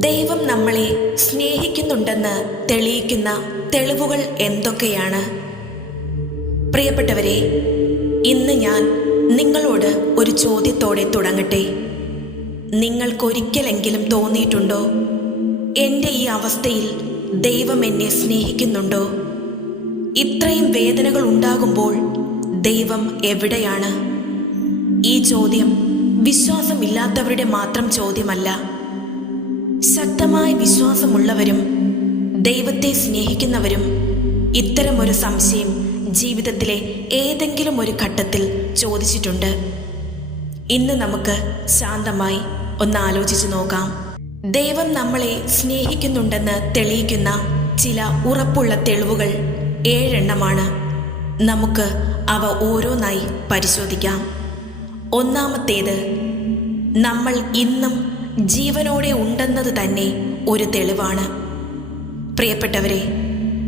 ദൈവം നമ്മളെ സ്നേഹിക്കുന്നുണ്ടെന്ന് തെളിയിക്കുന്ന തെളിവുകൾ എന്തൊക്കെയാണ്? പ്രിയപ്പെട്ടവരെ ഇന്ന് ഞാൻ നിങ്ങളോട് ഒരു ചോദ്യത്തോടെ തുടങ്ങട്ടെ. നിങ്ങൾക്കൊരിക്കലെങ്കിലും തോന്നിയിട്ടുണ്ടോ? എന്റെ ഈ അവസ്ഥയിൽ ദൈവം എന്നെ സ്നേഹിക്കുന്നുണ്ടോ? ഇത്രയും വേദനകൾ ഉണ്ടാകുമ്പോൾ ദൈവം എവിടെയാണ്? ഈ ചോദ്യം വിശ്വാസമില്ലാത്തവരുടെ മാത്രം ചോദ്യമല്ല ശക്തമായ വിശ്വാസമുള്ളവരും ദൈവത്തെ സ്നേഹിക്കുന്നവരും ഇത്തരമൊരു സംശയം ജീവിതത്തിലെ ഏതെങ്കിലും ഒരു ഘട്ടത്തിൽ ചോദിച്ചിട്ടുണ്ട്. ഇന്ന് നമുക്ക് ശാന്തമായി ഒന്ന് ആലോചിച്ചു നോക്കാം. ദൈവം നമ്മളെ സ്നേഹിക്കുന്നുണ്ടെന്ന് തെളിയിക്കുന്ന ചില ഉറപ്പുള്ള തെളിവുകൾ ഏഴെണ്ണമാണ്. നമുക്ക് അവ ഓരോന്നായി പരിശോധിക്കാം. ഒന്നാമത്തേത് നമ്മൾ ഇന്നും ജീവനോടെ ഉണ്ടെന്നത് തന്നെ ഒരു തെളിവാണ്. പ്രിയപ്പെട്ടവരെ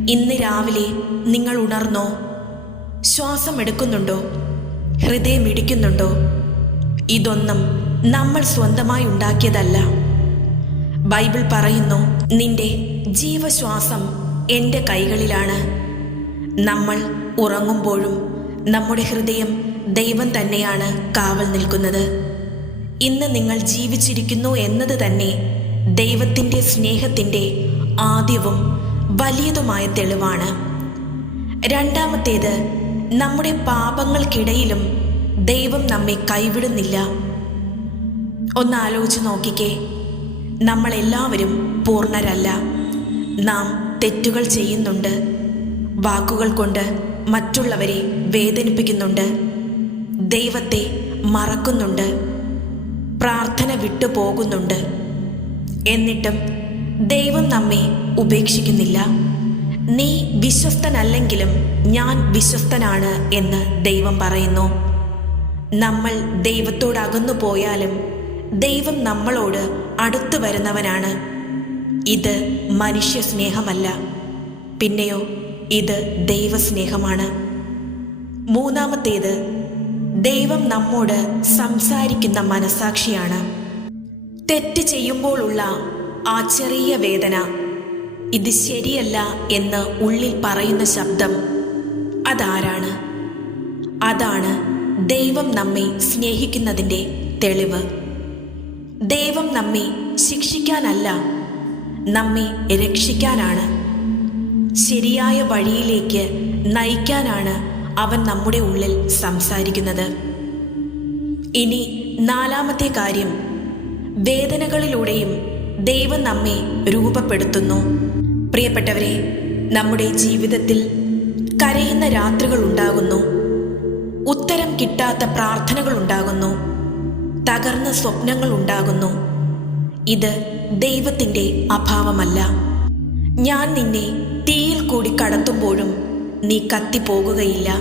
ഇന്ന് രാവിലെ നിങ്ങൾ ഉണർന്നോ? ശ്വാസം എടുക്കുന്നുണ്ടോ? ഹൃദയം ഇടിക്കുന്നുണ്ടോ? ഇതൊന്നും നമ്മൾ സ്വന്തമായി ഉണ്ടാക്കിയതല്ല. ബൈബിൾ പറയുന്നു നിന്റെ ജീവശ്വാസം എന്റെ കൈകളിലാണ്. നമ്മൾ ഉറങ്ങുമ്പോഴും നമ്മുടെ ഹൃദയം ദൈവം തന്നെയാണ് കാവൽ നിൽക്കുന്നത്. ഇന്ന് നിങ്ങൾ ജീവിച്ചിരിക്കുന്നു എന്നത് തന്നെ ദൈവത്തിന്റെ സ്നേഹത്തിന്റെ ആദ്യവും വലിയതുമായ തെളിവാണ്. രണ്ടാമത്തേത് നമ്മുടെ പാപങ്ങൾക്കിടയിലും ദൈവം നമ്മെ കൈവിടുന്നില്ല. ഒന്ന് ആലോചിച്ച് നോക്കിക്കേ. നമ്മളെല്ലാവരും പൂർണരല്ല. നാം തെറ്റുകൾ ചെയ്യുന്നുണ്ട്. വാക്കുകൾ കൊണ്ട് മറ്റുള്ളവരെ വേദനിപ്പിക്കുന്നുണ്ട്. ദൈവത്തെ മറക്കുന്നുണ്ട്. പ്രാർത്ഥന വിട്ടു പോകുന്നുണ്ട്. എന്നിട്ടും ദൈവം നമ്മെ ഉപേക്ഷിക്കുന്നില്ല. നീ വിശ്വസ്തനല്ലെങ്കിലും ഞാൻ വിശ്വസ്തനാണ് എന്ന് ദൈവം പറയുന്നു. നമ്മൾ ദൈവത്തോട് അകന്നു പോയാലും ദൈവം നമ്മളോട് അടുത്തു വരുന്നവനാണ്. ഇത് മനുഷ്യ സ്നേഹമല്ല പിന്നെയോ ഇത് ദൈവസ്നേഹമാണ്. മൂന്നാമത്തേത് ദൈവം നമ്മോട് സംസാരിക്കുന്ന മനസാക്ഷിയാണ്. തെറ്റ് ചെയ്യുമ്പോഴുള്ള ആ ചെറിയ വേദന ഇത് ശരിയല്ല എന്ന് ഉള്ളിൽ പറയുന്ന ശബ്ദം അതാരാണ്? അതാണ് ദൈവം നമ്മെ സ്നേഹിക്കുന്നതിന്റെ തെളിവ്. ദൈവം നമ്മെ ശിക്ഷിക്കാനല്ല നമ്മെ രക്ഷിക്കാനാണ്. ശരിയായ വഴിയിലേക്ക് നയിക്കാനാണ് അവൻ നമ്മുടെ ഉള്ളിൽ സംസാരിക്കുന്നത്. ഇനി നാലാമത്തെ കാര്യം വേദനകളിലൂടെയും ദൈവം നമ്മെ രൂപപ്പെടുത്തുന്നു. പ്രിയപ്പെട്ടവരെ നമ്മുടെ ജീവിതത്തിൽ കരയുന്ന രാത്രികൾ ഉണ്ടാകുന്നു. ഉത്തരം കിട്ടാത്ത പ്രാർത്ഥനകൾ ഉണ്ടാകുന്നു. തകർന്ന സ്വപ്നങ്ങൾ ഉണ്ടാകുന്നു. ഇത് ദൈവത്തിന്റെ അഭാവമല്ല. ഞാൻ നിന്നെ തീയിൽ കൂടി കടത്തുമ്പോഴും നീ കത്തിപ്പോകുകയില്ല.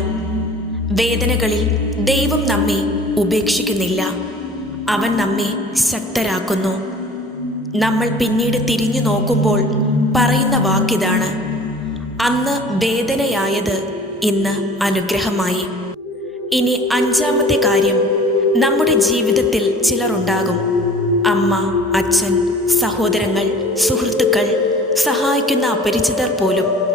വേദനകളിൽ ദൈവം നമ്മെ ഉപേക്ഷിക്കുന്നില്ല. അവൻ നമ്മെ ശക്തരാക്കുന്നു. നമ്മൾ പിന്നീട് തിരിഞ്ഞു നോക്കുമ്പോൾ പറയുന്ന വാക്കിതാണ് അന്ന് വേദനയായത് ഇന്ന് അനുഗ്രഹമായി. ഇനി അഞ്ചാമത്തെ കാര്യം നമ്മുടെ ജീവിതത്തിൽ ചിലരുണ്ടാകും. അമ്മ അച്ഛൻ സഹോദരങ്ങൾ സുഹൃത്തുക്കൾ സഹായിക്കുന്ന അപരിചിതർ പോലും.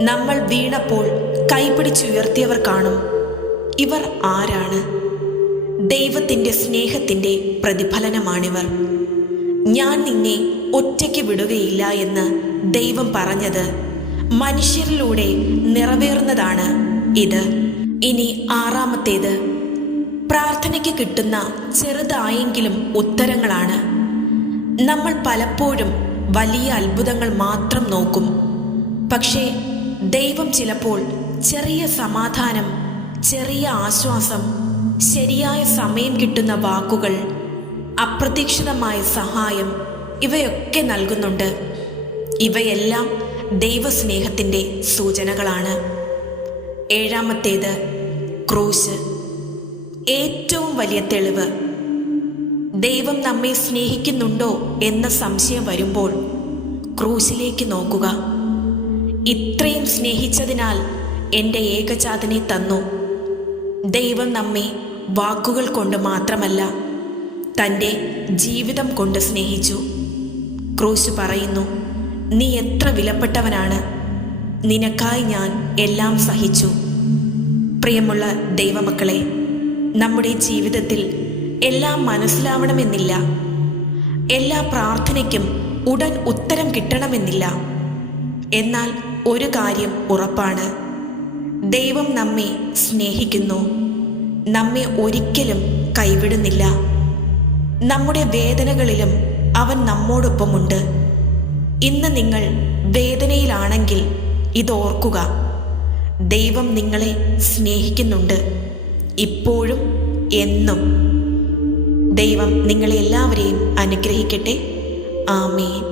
നമ്മൾ വീണപ്പോൾ കൈപിടിച്ചുയർത്തിയവർ കാണും. ഇവർ ആരാണ്? ദൈവത്തിന്റെ സ്നേഹത്തിന്റെ പ്രതിഫലനമാണിവർ. ഞാൻ നിന്നെ ഒറ്റയ്ക്ക് വിടുകയില്ല എന്ന് ദൈവം പറഞ്ഞത് മനുഷ്യരിലൂടെ നിറവേറുന്നതാണ് ഇത്. ഇനി ആറാമത്തേത്. പ്രാർത്ഥനയ്ക്ക് കിട്ടുന്ന ചെറുതായെങ്കിലും ഉത്തരങ്ങളാണ്. നമ്മൾ പലപ്പോഴും വലിയ അത്ഭുതങ്ങൾ മാത്രം നോക്കും. പക്ഷേ ദൈവം ചിലപ്പോൾ ചെറിയ സമാധാനം ചെറിയ ആശ്വാസം ശരിയായ സമയം കിട്ടുന്ന വാക്കുകൾ അപ്രതീക്ഷിതമായ സഹായം ഇവയൊക്കെ നൽകുന്നുണ്ട്. ഇവയെല്ലാം ദൈവസ്നേഹത്തിന്റെ സൂചനകളാണ്. ഏഴാമത്തേത് ക്രൂശ്. ഏറ്റവും വലിയ തെളിവ് ദൈവം നമ്മെ സ്നേഹിക്കുന്നുണ്ടോ എന്ന സംശയം വരുമ്പോൾ ക്രൂശിലേക്ക് നോക്കുക. ഇത്രയും സ്നേഹിച്ചതിനാൽ എന്റെ ഏകജാതനെ തന്നു. ദൈവം നമ്മെ വാക്കുകൾ കൊണ്ട് മാത്രമല്ല തന്റെ ജീവിതം കൊണ്ട് സ്നേഹിച്ചു. ക്രൂശ് പറയുന്നു നീ എത്ര വിലപ്പെട്ടവനാണ്. നിനക്കായി ഞാൻ എല്ലാം സഹിച്ചു. പ്രിയമുള്ള ദൈവമക്കളെ നമ്മുടെ ജീവിതത്തിൽ എല്ലാം മനസ്സിലാവണമെന്നില്ല. എല്ലാ പ്രാർത്ഥനയ്ക്കും ഉടൻ ഉത്തരം കിട്ടണമെന്നില്ല. എന്നാൽ ഒരു കാര്യം ഉറപ്പാണ്. ദൈവം നമ്മെ സ്നേഹിക്കുന്നു. നമ്മെ ഒരിക്കലും കൈവിടുന്നില്ല. നമ്മുടെ വേദനകളിലും അവൻ നമ്മോടൊപ്പമുണ്ട്. ഇന്ന് നിങ്ങൾ വേദനയിലാണെങ്കിൽ ഇതോർക്കുക. ദൈവം നിങ്ങളെ സ്നേഹിക്കുന്നുണ്ട്. ഇപ്പോഴും എന്നും. ദൈവം നിങ്ങളെല്ലാവരെയും അനുഗ്രഹിക്കട്ടെ. ആമേൻ.